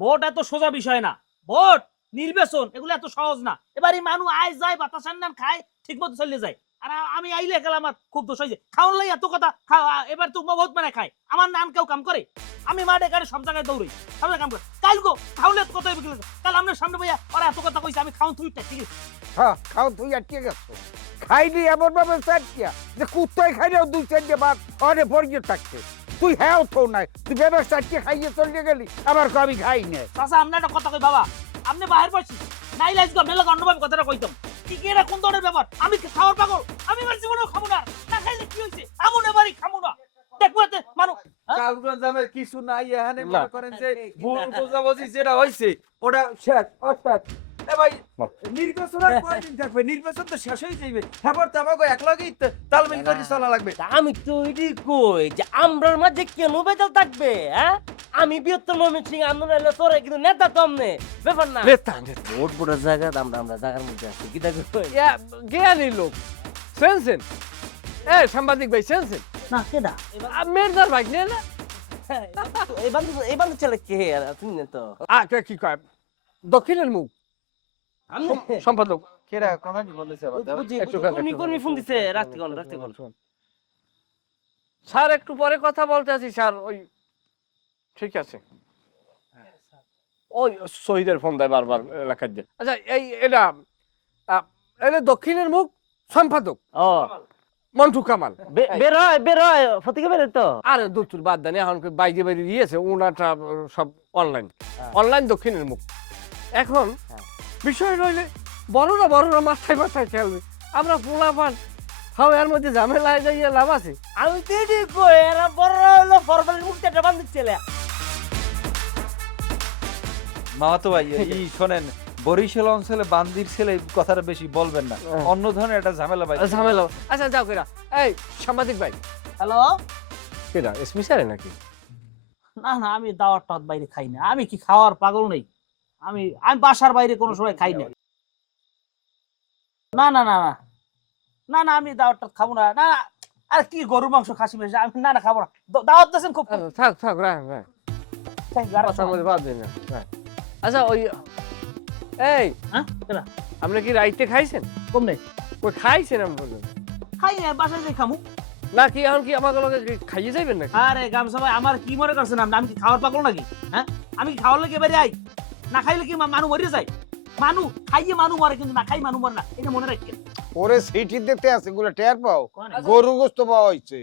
Vote এত সোজা বিষয় না। ভোট নির্বাচন এগুলো এত সহজ না। এবারে মানুষ আয় যায় বাতাস নান খায় ঠিক মতো চলে যায়। আর আমি আইলে গেলে আমার খুব দোষ হয়েছে। খাওয়ার লাই এত কথা এবার তো বহুত মানে খায়। আমার নাম কেউ কাম করে? আমি মাঠে গাড়ি সব জায়গায় দৌড়ই, সব জায়গায় কাম করে। কাল গো খাওয়ালে এত কথা বিকেলে কাল আপনার সামনে ভাইয়া ওরা এত কথা কইছে আমি খাওয়ান তুই ঠিক আছে। হ্যাঁ খাও তুই আটকে গেছো খাইনি এমন ভাবে চাটিয়া যে কুত্তায় খাইলেও 2-4 বার অনে পড়িয়ে থাকতে তুই হ্যাঁ তো নাই তুই বেরো চাটিয়ে খাইয়ে চলে গেলি আবার আমি খাই না চাচা আপনি একটা কথা কই বাবা, আপনি বাহির পাইছি নাই লাইজ গো মেলা অন্যভাবে কথাটা কইতাম। কি কি এটা কোন ধরনের ব্যাপার? আমি কি খাওয়ার পাগল? আমি আমার জীবনেও খাবো না। না খাইলে কি হইছে? এমন এবারই খাবো না। দেখবো এতে মানুষ কালগঞ্জামের কিছু নাই এখানে মনে করেন যে ভুল বোঝাবুঝি যেটা হইছে ওটা শেষ অর্থাৎ এ ভাই নির্বাচন আর কয়দিন থাকবে? নির্বাচন তো শেষ হয়ে যাইবে। হ্যাঁ তো আমাকে একলগেই তালমিল করে চলা লাগবে। আমি তো এটাই কই যে আমরার মাঝে কেন বেজাল থাকবে হ্যাঁ? আমি বৃহত্তর ময়মনসিংহ আন্দোলনের তোরে কিন্তু নেতা তো আমনে ব্যাপার না। ভোট ভোটের জায়গা আমরা জায়গার মধ্যে আছি কি দেখো জ্ঞানী লোক শুনছেন? এ সাংবাদিক ভাই শুনছেন? না কেডা? মেয়ের ভাই নিয়ে না এই বান্ধব ছেলে কে আর তুমি না তো কি কয় দক্ষিণের মুখ সম্পাদক কেরা কমেন্ট বলেছে কর্মী ফোন দিছে রাখতে কোন স্যার একটু পরে কথা বলতে আছি স্যার ওই ঠিক আছে ওই শহীদের ফোন দেয় বারবার এলাকার দিয়ে আচ্ছা এটা দক্ষিণের মুখ সম্পাদক ও মন্টু কামাল বের হয় ফতিকে বের তো আরে দুতুর বাদ দেন এখন বাইরে বাইরে দিয়েছে ওনাটা সব অনলাইন দক্ষিণের মুখ এখন বিষয় রইলে বড়রা মাথায় খেলবে আমরা পোলাপান হাও এর মধ্যে ঝামেলায় যাইয়া লাভ আছে আমি তো এটাই কই এরা বড় হলো ফরমাল মুখটা বান্ধব ছেলে মামাতো ভাই শোনেন বরিশাল অঞ্চলে বান্দির ছেলে কথাটা বেশি বলবেন না অন্য ধরনের একটা ঝামেলা ভাই ঝামেলা আচ্ছা যাও কেরা এই সাংবাদিক ভাই হ্যালো? কেরা এসমি স্যার নাকি না না আমি দাওয়াত টাওয়াত বাইরে খাই না। আমি কি খাওয়ার পাগল নেই? আমি বাসার বাইরে কোনো সময় খাই না। না না না না না না আমি দাওয়াত টাওয়াত খাবো না। না না আর কি গরুর মাংস খাসি মাংস আমি না খাবো না। দাওয়াত দিয়েছেন খুব থাক রাখ কথার মধ্যে বাদ দিন না আচ্ছা ওই এই হ্যাঁ কেডা? আপনি কি রাইতে খাইছেন? কম নেই কই খাইছেন আমি বললাম খাই না বাসায় যাই খামু। না কি এখন কি আমাকে লগে খাইয়ে যাইবেন নাকি? আরে গামসা ভাই আমার কি মনে করছেন আপনি? আমি কি খাওয়ার পাগল নাকি? হ্যাঁ আমি কি খাওয়ার লেগে বেরিয়ে আই? না খাইলে কি মানুষ মরে যায়? মানুষ খাইয়ে মানুষ মরে কিন্তু না খাই মানুষ মরে না, এটা মনে রাখেন। ওরে সিটি দিতে আছে গুলো টের পাও গরু গোস্ত পাওয়া হইছে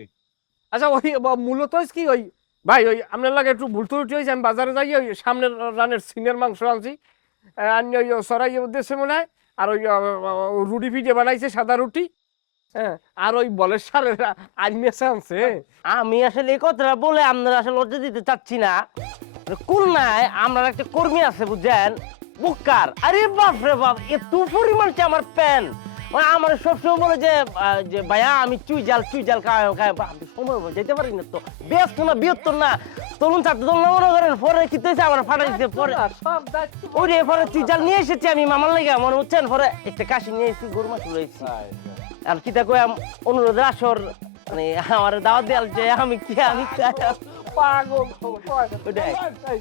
আচ্ছা ওই মূলত কি ওই ভাই ওই আপনার লাগে একটু ভুল ত্রুটি হয়েছে আমি বাজারে যাই ওই সামনের রানের সিনের মাংস আনছি আনি ওই সরাই উদ্দেশ্যে মনে হয় আর ওই রুটি ফিটে বানাইছে সাদা রুটি হ্যাঁ আর ওই বলের সারের আনমেসে আনছে আমি আসলে এই কথাটা বলে আপনারা আসলে লজ্জা দিতে চাচ্ছি না। খুলনায় আমরা একটা কর্মী আছে বুঝছেন বুকার আরে বাপ রে বাপ এত পরিমাণ আমার প্যান আমার সবসময় বলে যে ভাইয়া আমি চুই জাল খাই সময় যেতে পারি না তো ব্যস্ত না বৃহত্তর না তরুণ ছাত্র দল মনে করেন পরে কি হয়েছে আমার ফাটা দিতে পরে ওরে পরে চুই জাল নিয়ে এসেছি আমি মামার লেগে মনে হচ্ছেন পরে একটা কাশি নিয়ে এসেছি গরু মাছ রয়েছি আর কি দেখো অনুরোধের আসর মানে আমার দাওয়াত দেওয়াল যে আমি পাগল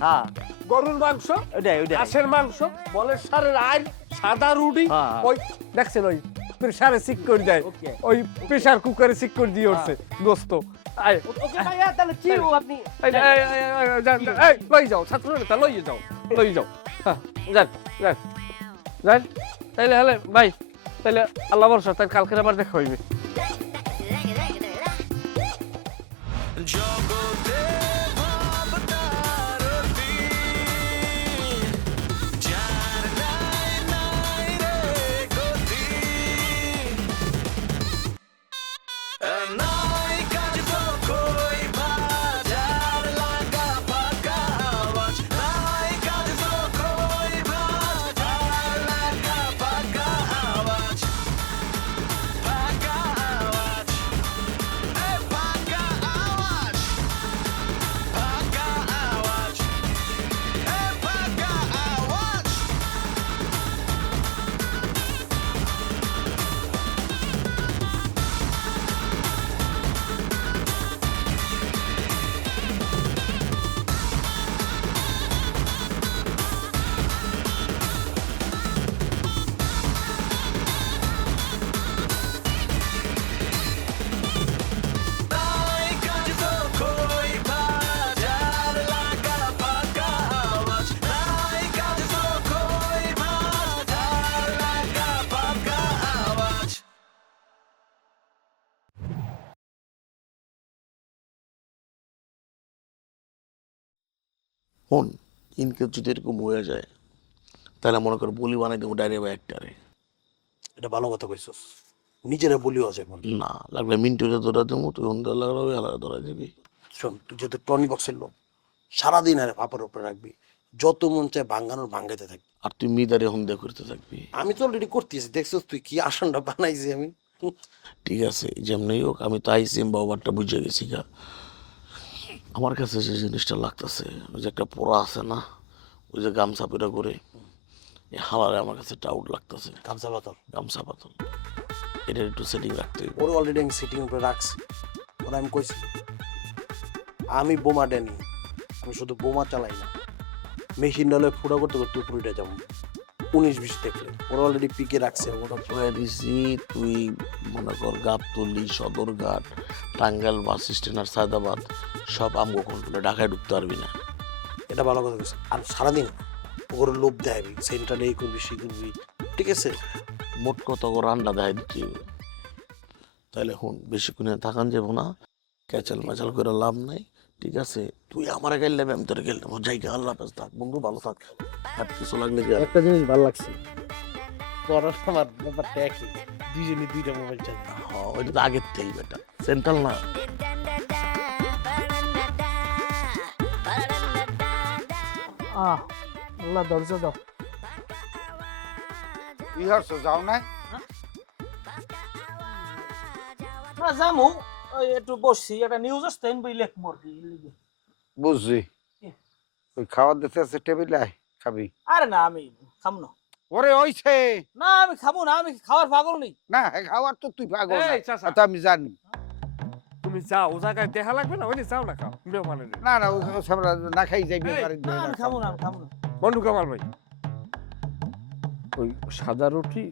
হ্যাঁ গরুর মাংস ওটাই হাঁসের মাংস বলের সারের আইল সাদা রুটি ওই দেখছেন ওই প্রেসারে সিক করে দেয় ওই প্রেসার কুকারে সিক করে দিয়ে উঠছে গোস্ত তাহলে কি আপনি লই যাও ছাত্র নেতা লই যাও হ্যাঁ যান তাইলে হলে ভাই তাইলে আল্লাহ ভরসা তাই কালকে আবার দেখা হইবে হন ইনকে যদি এরকম হয়ে যায় তাহলে মনে কর বলি বানাই দেবো ডাইরেক্ট একটারে। এটা ভালো কথা কইছস, নিজেরা বলিও আছে এখন। না লাগলে মিন্টুরে ধরা দেবো, তুই হন লাগলে ওই আলাদা ধরা দিবি। শোন, তুই যদি টনি বক্সের লোক সারাদিন আরে পাপার উপরে রাখবি, যত মন চায় ভাঙ্গানোর ভাঙ্গাইতে থাকবি। আর তুই মিদারে হন্দা করতে থাকবি। আমি তো অলরেডি করতেছি, দেখছিস তুই কি আসনটা বানাইছি আমি। ঠিক আছে যেমনি হোক আমি তো আইসি বাবারটা বুঝে গেছি গা। আমার কাছে যে জিনিসটা লাগতেছে ওই যে একটা পোড়া আছে না, ওই যে গামছা পেরা করে এই হালারে আমার কাছে টাউট লাগতেছে। গামছা পাতল গামছা পাতল এটা একটু সেটিং রাখতে হইব। ওর অলরেডি আমি সিটিং উপরে রাখছি, ওরা আমি কইছি আমি বোমা ডেনি, আমি শুধু বোমা চালাই না, মেশিন ডালে ফুটা করতে করতে উপরে উঠে যাবো 19-20 দেখলে। ওরা অলরেডি পিকে রাখছে। ওরা কয়ে দিছি তুই মনে কর গাবতলি, সদরঘাট, টাঙ্গাইল বাস স্ট্যান্ড আর সায়দাবাদ সব আমগো কন্ট্রোলে, ঢাকায় ঢুকতে পারবি না। এটা ভালো কথা কইছে। আর সারাদিন ওর লোভ দেখাবি, সেন্টারে এই করবি সে করবি, ঠিক আছে? মোট কত করে রান্না দেখাই দিচ্ছি। তাহলে হুন বেশিক্ষণ থাকান যাবো না, ক্যাচাল ম্যাচাল করে লাভ নাই। ঠিক আছে তুই আমার গেলে আমি তোর গেলে জায়গা। আল্লাহ হাফেজ, থাক বন্ধু, ভালো থাক। আর কিছু লাগলে কি একটা জিনিস ভালো লাগছে, তোর আমার ব্যাপারটা একই, দুইজনে দুইটা মোবাইল চালাই। হ্যাঁ ওইটা তো আগের থেকেই বেটা, সেন্ট্রাল না। আল্লাহ দরজা দাও। কি হচ্ছে যাও না? না জামু, ওই একটু বসছি, একটা নিউজ আসতে বই লেখবো আর কি। বুঝছি, ওই খাওয়ার দিতে আছে টেবিলে, আয় খাবি। আরে না আমি খাম না। ওরে ওইছে না আমি খাবো না, আমি খাওয়ার পাগল নেই। না, খাওয়ার তো তুই পাগল না, এই চাচা, তা আমি জানি। তুমি যাও, ও জায়গায় দেখা লাগবে না, ওইটা যাও না, খাও মানে না না, ও সব না খাই যাইবি। না আমি খাবো না, আমি খাবো না। বন্ধু কামাল ভাই, ওই সাদা রুটি,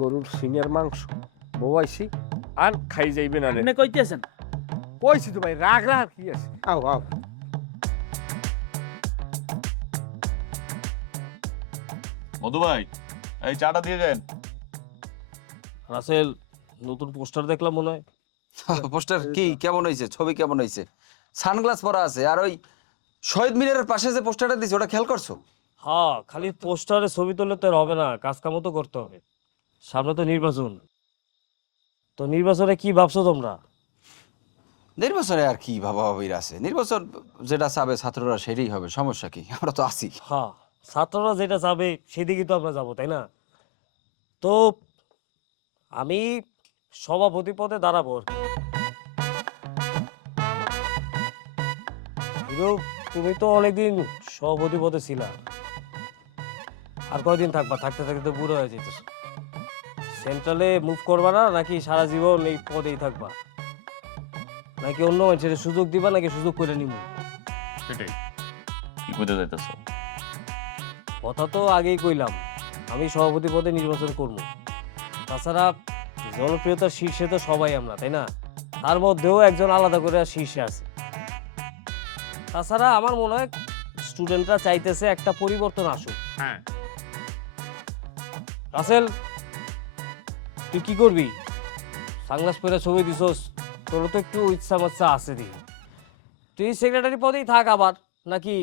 গরুর সিনিয়র মাংস বউয়াইছি, আর খাই যাইবে না রে। আপনি কইতেছেন? কইছি তো ভাই, রাগ রাগ কি আছে। আও আও। মধু ভাই এই চাটা দিয়ে যান। রাসেল নতুন পোস্টার দেখলাম মনে হয়। পোস্টার কি কেমন হয়েছে? ছবি কেমন হয়েছে? সানগ্লাস পরা আছে, আর ওই শহীদ মিনারের পাশে যে পোস্টারটা দিছে ওটা খেয়াল করছো? হ্যাঁ, খালি পোস্টারে ছবি তুললে তো আর হবে না, কাজ কামও তো করতে হবে। সামনে তো নির্বাচন, তো নির্বাচনে কি ভাবছো তোমরা? নির্বাচনে আর কি ভাবাভাবির আছে? নির্বাচন যেটা চাবে ছাত্ররা সেটাই হবে, সমস্যা কি? আমরা তো আছি। হ্যাঁ, ছাত্ররা যেটা চাবে সেদিকে তো আমরা যাবো, তাই না? তো আমি সভাপতি পদে দাঁড়াবো আর কি। হিরো, তুমি তো অনেকদিন সভাপতি পদে ছিলা, আর কয়দিন থাকবা? থাকতে থাকতে তো বুড়ো হয়ে যেতেছ। সেন্ট্রালে মুভ করবা না, নাকি সারা জীবন এই পদেই থাকবা, নাকি অন্য মানুষের সুযোগ দিবা, নাকি সুযোগ করে নিব? সেটাই কি করতে যাইতেছ? কথা তো আগেই কইলাম, আমি সভাপতি পদে নির্বাচন করব। তাছাড়া জনপ্রিয়তার শীর্ষে তো সবাই আমরা, তাই না? তার মধ্যেও একজন আলাদা করে শীর্ষে আছে। তাছাড়া আমার মনে হয় স্টুডেন্টরা চাইতেছে একটা পরিবর্তন আসুক। হ্যাঁ রাসেল, তুই কি করবি? সানগ্লাস পরে ছবি দিছস, তোর তো একটু ইচ্ছা মাচ্ছা আছে দেখি। তুই সেক্রেটারি পদেই থাক আবার, নাকি?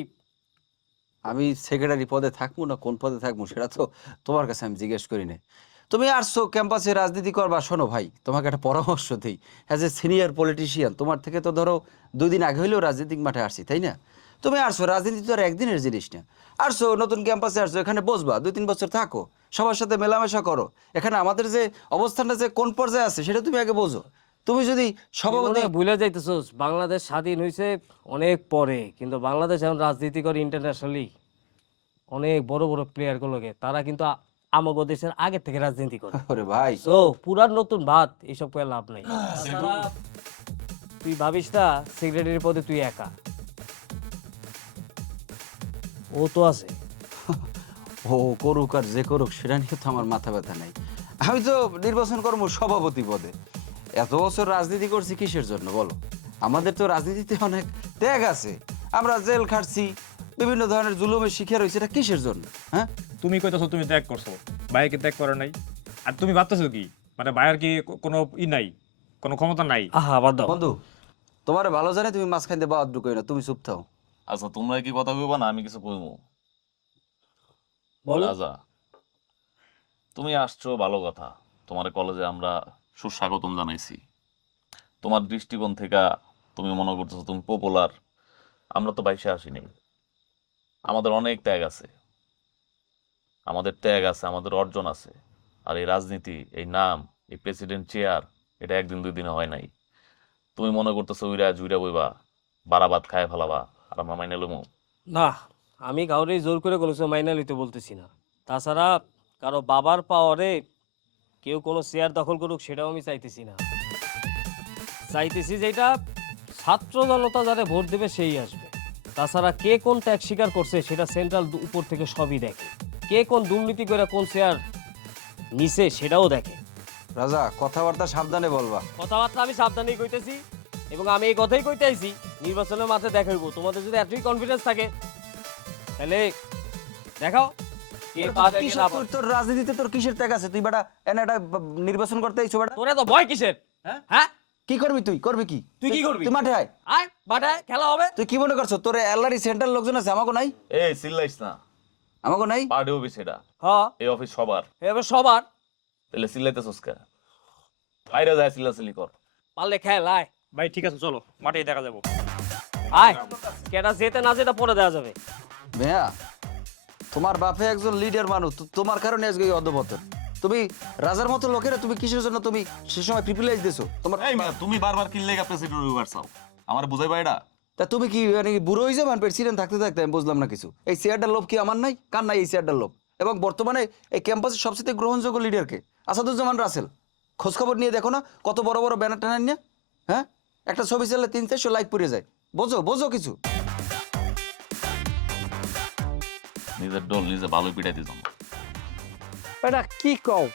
আমি সেক্রেটারি পদে থাকবো না কোন পদে থাকবো সেটা তো তোমার কাছে আমি জিজ্ঞেস করি না। তুমি আসছো ক্যাম্পাসে রাজনীতি করবা, শোনো ভাই তোমাকে একটা পরামর্শ দিই। অ্যাজ এ সিনিয়র পলিটিশিয়ান তোমার থেকে তো ধরো 2 দিন আগে হইলেও রাজনীতিক মাঠে আসছি, তাই না? তুমি আসছো, রাজনীতি তো আর একদিনের জিনিস না। আসছো নতুন ক্যাম্পাসে, আসছো এখানে বসবা, 2-3 বছর থাকো, সবার সাথে মেলামেশা করো। এখানে আমাদের যে অবস্থানটা যে কোন পর্যায়ে আছে সেটা তুমি আগে বোঝো। তুমি যদি সভাপতি ভুলে যাইতেছস, বাংলাদেশ স্বাধীন হয়েছে অনেক পরে, কিন্তু বাংলাদেশ এখন রাজনীতি করে ইন্টারন্যাশনালি অনেক বড় বড় প্লেয়ার গুলোকে, তারা কিন্তু আমাগো দেশের আগে থেকে রাজনীতি করে। ওরে ভাই, তো পুরান নতুন ভাত এইসব করে লাভ নেই। তাছাড়া তুই ভাবিস না সেক্রেটারি পদে তুই একা, ও তো আছে। ও করুক আর যে করুক সেটা নিয়ে তো আমার মাথা ব্যথা নাই। আমি তো নির্বাচন করবো সভাপতি পদে। এত বছর রাজনীতি করছি কিসের জন্য বলো? আমাদের তো রাজনীতিতে অনেক ত্যাগ আছে, আমরা জেল খাটছি, বিভিন্ন ধরনের জুলুমের শিকার হয়েছে, এটা কিসের জন্য? হ্যাঁ, তুমি কইতাছো তুমি ত্যাগ করছো, ভাইকে ত্যাগ করে নাই। আর তুমি ভাবতেছো কি মানে ভাইয়ের কি কোনো নাই, কোনো ক্ষমতা নাই? আহা বাদ দাও। বন্ধু তোমার ভালো জানে, তুমি মাঝখান দিয়ে বাদ ঢুকোই না, তুমি চুপ থাও। আচ্ছা তোমরা কি কথা কইবা না আমি কিছু কইবো? বলো। রাজা, তুমি আসছো ভালো কথা, তোমার কলেজে আমরা সুস্বাগতম জানাইছি। তোমার দৃষ্টিকোণ থেকে তুমি মনে করতেছো তুমি পপুলার, আমরা তো বাইশে আসিনি। আমাদের অনেক ত্যাগ আছে, আমাদের অর্জন আছে। আর এই রাজনীতি, এই নাম, এই প্রেসিডেন্ট চেয়ার, এটা একদিন দুই দিনে হয় নাই। তুমি মনে করতেছো উইরা জুইরা বইবা, বারাবাদ খায় ফেলাবা, আর আমরা মাইনে লমু? না, আমি কাউরে জোর করে কোনো কিছু মাইনা লইতে বলতেছি না। তাছাড়া কারো বাবার পাওয়ারে কেউ কোনো চেয়ার দখল করুক সেটাও আমি চাইতেছি না। চাইতেছি যেটা ছাত্র জনতা যারা ভোট দেবে সেই আসবে। তাছাড়া কে কোন ট্যাক্স স্বীকার করছে সেটা সেন্ট্রাল উপর থেকে সবই দেখে। কে কোন দুর্নীতি করে কোন চেয়ার নিছে সেটাও দেখে। রাজা, কথাবার্তা সাবধানে বলবা। কথাবার্তা আমি সাবধানেই কইতেছি এবং আমি এই কথাই কইতে আইছি, নির্বাচনের মাঠে দেখাইবো। তোমাদের যদি এতই কনফিডেন্স থাকে তাহলে দেখাও কে পাবে কে না পাবে। তোর রাজনীতিতে তোর কিসের ত্যাগ আছে? তুই বেটা এনে একটা নির্বাচন করতে আইছো বেটা। তোরে তো ভয় কিসের? হ্যাঁ, কি করবি তুই? করবি কি? তুই কি করবি? তুই মাঠে আয়। আয় মাঠে খেলা হবে। তুই কি মনে করছো তোর এলারি সেন্ট্রাল লোকজন আছে? আমাকে নাই? এই চিল্লাইস না, আমাকে নাই? পার্টি অফিস এটা, হ্যাঁ, এই অফিস সবার। এবার সবার তাহলে চিল্লাইতেছস কে? বাইরে যায় চিল্লাচিল্লি কর। পারলে খেল। আয় ভাই ঠিক আছে, চলো মাঠেই দেখা যাবো। আয়, কেটা যেতে না যেটা পরে দেওয়া যাবে। ভাইয়া, তোমার বাপে একজন লিডার মানুষ, তোমার কারণে আজকে এই অধপতন। তুমি রাজার মতো লোকেরা তুমি কিসের জন্য তুমি সে সময় প্রিভিলেজ দিছো? তোমার এই মিয়া, তুমি বারবার কিল্লে গা প্রেসিডেন্ট উইবার চাও, আমার বুঝাইবা এটা? তা তুমি কি মানে বুড়ো হয়ে যাবেন প্রেসিডেন্ট থাকতে থাকতে? আমি বুঝলাম না কিছু। এই চেয়ারটার লোভ কি আমার নাই? কার নাই এই চেয়ারটার লোভ? এবং বর্তমানে এই ক্যাম্পাসের সবচেয়ে গ্রহণযোগ্য লিডারকে আসাদুজ্জামান রাসেল। খোঁজখবর নিয়ে দেখো না কত বড় বড় ব্যানার টানার নিয়ে। হ্যাঁ, একটা ছবি চাইলে 300-400 লাইক পড়ে যায়। বোঝো কিছু? নিজের ডোল নিজে ভালো পিটাই দিতাম। এটা কি কও?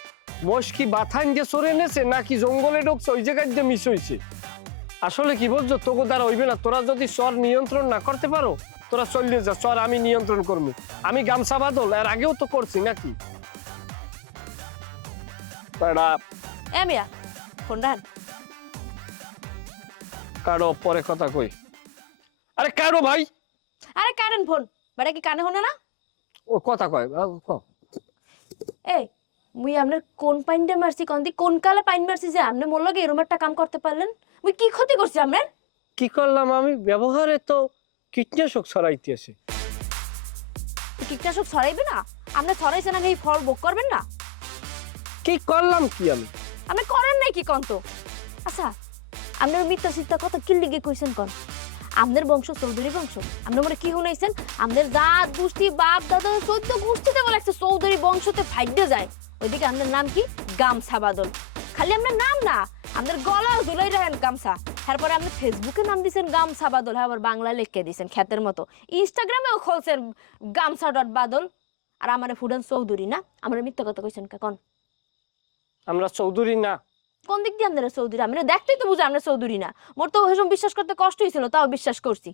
মোষ কি বাথান যে সরে এনেছে নাকি জঙ্গলে ঢুকছে ওই জায়গায় যে মিস হয়েছে? আসলে কি বলছো, তোকে দ্বারা হইবে না। তোরা যদি চর নিয়ন্ত্রণ না করতে পারো তোরা চলে যা, চর আমি নিয়ন্ত্রণ করবো। আমি গামছা বাদল এর আগেও তো করছি নাকি? মিয়া ফোন রাখ। কারো পরে কথা কই। আরে কারো ভাই, আরে কারেন ফোন বেটা কি কানে হনে না? ও কথা কয় এই মুই আপনার কোন পাইনটা মারছি, কোন কালে পাইন মারছি যে আপনি মোর লগে এরকম একটা কাম করতে পারলেন? মুই কি ক্ষতি করছি আপনার? কি করলাম আমি? ব্যবহারে তো কীটনাশক ছড়াইতেছে। কীটনাশক ছড়াইবে না? আপনি ছড়াইছেন আগে এই ফল ভোগ করবেন না? কি করলাম কি আমি? আপনি করেন নাই কি কন্ত? আচ্ছা, আপনার মিথ্যা চিন্তা কথা কি লিগে কইছেন কোন? আপনার বংশ চৌধুরী বংশ। আপনি মনে কি শুনাইছেন? আপনার জাত গোষ্ঠী বাপ দাদা 14 গোষ্ঠীতে বলে একটা চৌধুরী বংশতে ফাইডে যায়। ওইদিকে আপনার নাম কি? গামছা বাদল। খালি আপনার নাম না, আপনার গলা ঝুলাই রাখেন গামছা। তারপরে আপনি ফেসবুকে নাম দিয়েছেন গামছা বাদল, হ্যাঁ আবার বাংলায় লিখে দিয়েছেন খ্যাতের মতো। ইনস্টাগ্রামেও খুলছেন গামছা.বাদল। আর আমারে ফুডান চৌধুরী না? আমার মিথ্যা কথা কইছেন কোন? আমরা চৌধুরী না। কোন দিক দিয়ে আপনারা চৌধুরী? আমরা দেখতেই তো বুঝি আমরা চৌধুরী না। মোর তো ওইসব বিশ্বাস করতে কষ্ট হয়েছিল, তাও বিশ্বাস করছি।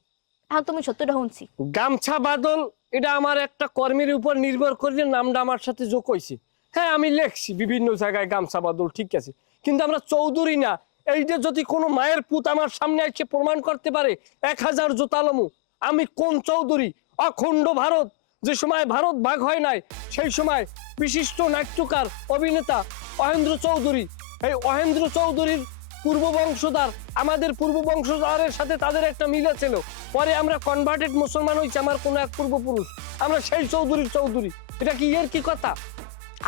এখন তুমি সত্যটা শুনছি। গামছা বাদল এটা আমার একটা কর্মীর উপর নির্ভর করে নামটা আমার সাথে যোগ হয়েছে। হ্যাঁ, আমি লেখছি বিভিন্ন জায়গায় গামছা বাদল, ঠিক আছে, কিন্তু আমরা চৌধুরী না। এইটা যদি কোনো মায়ের পুত আমার সামনে এসে প্রমাণ করতে পারে 1000 জোতালমু। আমি কোন চৌধুরী? অখণ্ড ভারত, যে সময় ভারত ভাগ হয় নাই সেই সময় বিশিষ্ট নাট্যকার অভিনেতা অহেন্দ্র চৌধুরী, এই অহেন্দ্র চৌধুরীর পূর্ব বংশধর, আমাদের পূর্ব বংশধরের সাথে তাদের একটা মিল ছিল। পরে আমরা কনভার্টেড মুসলমান হয়েছি, আমার কোনো এক পূর্বপুরুষ। আমরা সেই চৌধুরীর চৌধুরী। এটা কি এর কি কথা?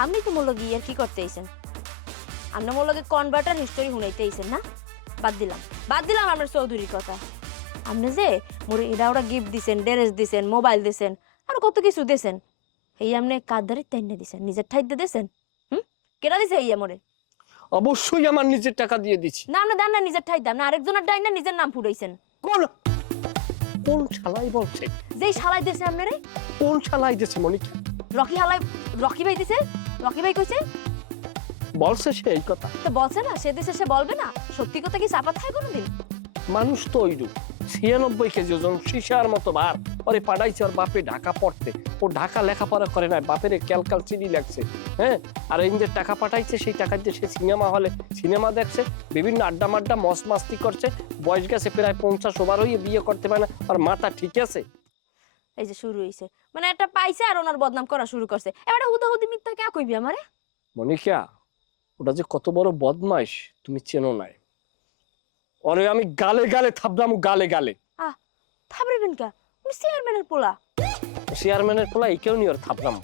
আপনি তো মোর লগে ইয়ার কি করতে আইছেন? আপনি মোর লগে কনভার্টার হিস্টোরি শুনাইতে আইছেন না? বাদ দিলাম আপনার চৌধুরীর কথা। আপনি যে মোরে এটা ওরা গিফট দিছেন, ড্রেস দিছেন, মোবাইল দিছেন, আর কত কিছু দিছেন, এই আপনি কাদারে তাইনা দিছেন, নিজের ঠাইতে দিছেন? কেটা দিছে এই মোরে? অবশ্যই আমার নিজের টাকা দিয়ে দিছি। না, আপনি দেন না নিজের ঠাইতে, আপনি আরেকজনের ডাইনা নিজের নাম ফুটাইছেন। কোন শালাই বলছে? যেই শালাই দিছে আপনারে। কোন শালাই দিছে মনিকা? রকি ভাই দিছে। রকি ভাই কইছে? বলছে সে এই কথা? তো বলছে না, সে দিছে সে বলবে না? সত্যি কথা কি চাপা থাকে কোনোদিন? মানুষ তো ওইরূপ 96 কেজি ওজন, শিশার মতো ভার। ওরে পাঠাইছে ওর বাপে ঢাকা পড়তে। ও ঢাকা লেখাপড়া করে না, বাপের ক্যালকাল চিনি লাগছে। হ্যাঁ, আর এই যে টাকা পাঠাইছে সেই টাকা দিয়ে সে সিনেমা হলে সিনেমা দেখছে, বিভিন্ন আড্ডা মাড্ডা মস মাস্তি করছে। বয়স গেছে প্রায় 50 ওভার হয়ে, বিয়ে করতে পারে না। আর মাথা ঠিক আছে? এই যে শুরু হইছে, মানে একটা পাইছে আর ওনার বদনাম করা শুরু করছে। এবারে হুদাহুদি মিথ্যা কে কইবি আমারে? মনিকা, ওটা যে কত বড় বদমাইশ তুমি চেনো নাই। ওরে আমি গালে গালে থাবলাম, গালে গালে। থাবড়েবেন কা? উনি চেয়ারম্যানের পোলা। চেয়ারম্যানের পোলা এই কেউ নি ওর থাবলাম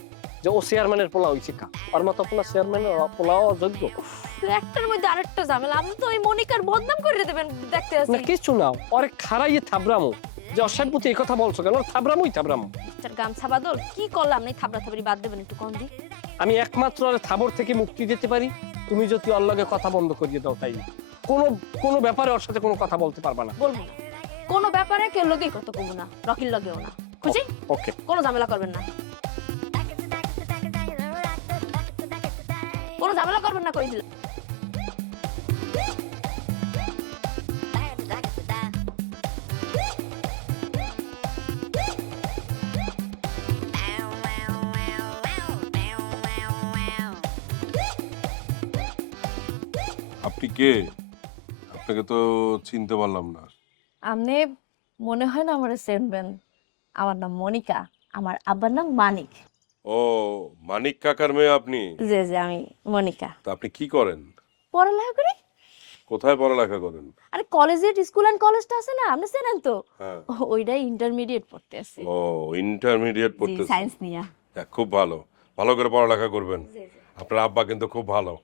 যে ও চেয়ারম্যানের পোলা হইছে কা? আর মতো পোলা চেয়ারম্যানের পোলাও অযোগ্য। একটার মধ্যে আরেকটা ঝামেলা। আপনি তো ওই মনিকার বদনাম করে দেবেন দেখতে আছি। না কিছু না, ওরে খারাইয়ে থাবরামো যে অসার প্রতি এই কথা বলছো কেন? থাবরামোই থাবরামো। মিস্টার গামছা বাদল, কি করলাম নাই থাবড়া থাবড়ি বাদ দেবেন একটু কম দি। আমি একমাত্র ওরে থাবর থেকে মুক্তি দিতে পারি তুমি যদি ওর লগে কথা বন্ধ করিয়ে দাও, তাই কোনো ব্যাপারে ওর সাথে কোনো কথা বলতে পারবা না। বলবো না, কোনো ব্যাপারে কেউ লগেই কত কমু না, রকির লগেও না। খুশি? ওকে, কোনো ঝামেলা করবেন না, কোনো ঝামেলা করবেন না কই দিলাম। আপনি কে? আপনাকে তো চিনতে পারলাম না। আপনি মনে হয় না আমারে চিনবেন। আমার নাম মনিকা, আমার আব্বার নাম মানিক। ও, মানিক কাকার মেয়ে আপনি? জি জি, আমি মনিকা। তা আপনি কি করেন? পড়ালেখা করি। কোথায় পড়ালেখা করেন? আরে কলেজে, স্কুল এন্ড কলেজটা আছে না, আপনি চেনেন তো? হ্যাঁ। ওইটাই ইন্টারমিডিয়েট পড়তে আছি। ও, ইন্টারমিডিয়েট জি, পড়তেছেন। সায়েন্স নিয়া। খুব ভালো, ভালো করে পড়ালেখা করবেন। আপনার আব্বা কিন্তু খুব ভালো,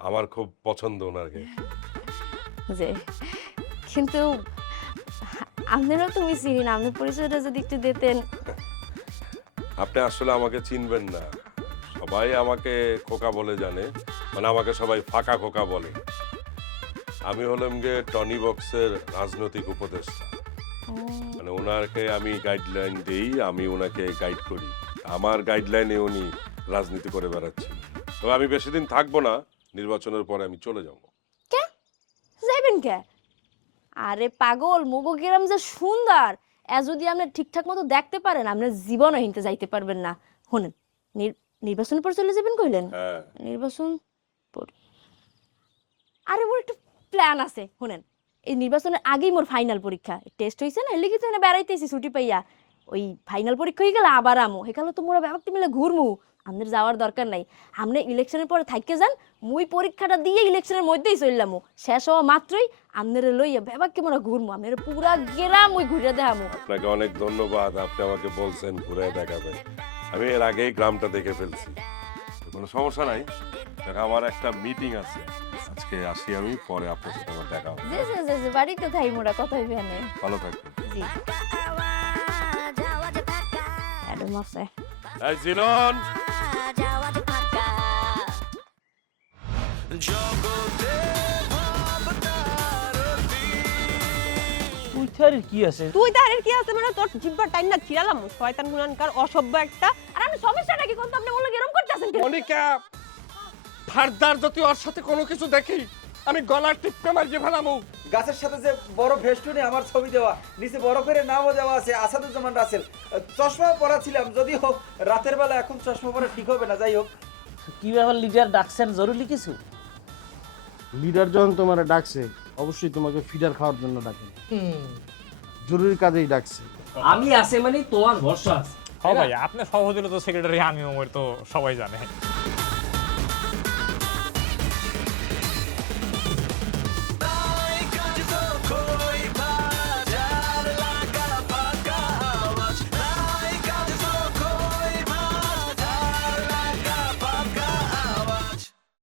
আমার খুব পছন্দ ওনাকে। জি, কিন্তু আপনারও তুমি চিনি না, আপনার পরিচয়টা যদি একটু দিতেন। আপনি আসলে আমাকে চিনবেন না, সবাই আমাকে খোকা বলে জানে, মানে আমাকে সবাই ফাঁকা খোকা বলে। আমি হলাম গে টনি বক্সের রাজনৈতিক উপদেষ্টা, মানে ওনাকে আমি গাইডলাইন দিই, আমি ওনাকে গাইড করি, আমার গাইডলাইনে উনি রাজনীতি করে বেড়াচ্ছেন। তবে আমি বেশি দিন থাকবো না, নির্বাচনের পরে আমি চলে যাব। কে যাইবেন কে? আরে পাগল, মুগো গ্রাম যে সুন্দর, যদি আপনি ঠিকঠাক মতো দেখতে পারেন আপনার জীবনও হিনতে যাইতে পারবেন না। শুনেন, নির্বাচনের পর চলে যাবেন কইলেন? হ্যাঁ, নির্বাচন পর আরে মোর একটা প্ল্যান আছে। শুনেন, এই নির্বাচনের আগেই মোর ফাইনাল পরীক্ষা, টেস্ট হইছে না, এর লিগে তো এখানে বেড়াইতেছি ছুটি পাইয়া। ওই ফাইনাল পরীক্ষা হয়ে গেলে আবার আমো, হেকালে তো মোরা ব্যাপারটি মিলে ঘুরমু। আমাদের যাওয়ার দরকার নাই, আপনি ইলেকশনের পরে থাইকে যান, মুই পরীক্ষাটা দিয়ে ইলেকশনের মধ্যেই চললাম। শেষ হওয়া মাত্রই আপনারা লইয়া ব্যাপারকে মোরা ঘুরমু, আপনারা পুরা গেরাম ওই ঘুরে দেখামু। আপনাকে অনেক ধন্যবাদ, আপনি আমাকে বলছেন ঘুরে দেখাবেন। আমি এর আগেই গ্রামটা দেখে ফেলছি, কোনো সমস্যা নাই। দেখো, আমার একটা মিটিং আছে আজকে, আসি আমি, পরে আপনার সাথে আমার দেখা হবে। জি জি জি জি, বাড়িতে থাই মোরা, কথা হইবে না। ভালো থাকবেন। জি, অ্যাডম আছে। এই জিলন, তুই থারের কি আছে? তুই তারের কি আছে মানে? তোর জিব্বা টাইম না ছিড়ালাম, শয়তান গুনানকার অসভ্য একটা। আর আমি সমস্যাটা কি কোন? আপনি বলে গরম করতেছেন কেন? মনিকা, ফারদার যদি ওর সাথে কোনো কিছু দেখি আমি গলার টিপকে মারিয়ে ফেলামু। গাছের সাথে যে বড় ভেস্টুনে আমার ছবি দেওয়া, নিচে বড় করে নামও দেওয়া আছে আসাদুজ্জামান রাসেল। চশমা পরা ছিলাম, যদিও রাতের বেলা, এখন চশমা পরা ঠিক হবে না। যাই হোক, কি ব্যাপার, লিডার ডাকছেন জরুরি কিছু? লিডার যখন তোমার ডাকছে, অবশ্যই তোমাকে ফিডার খাওয়ার জন্য ডাকে, জরুরি কাজেই ডাকছে। আমি আছে মানে তোমার ভরসা আছে। হ্যাঁ ভাই, আপনি সভাপতি তো সেক্রেটারি, আমিও তো সবাই জানে।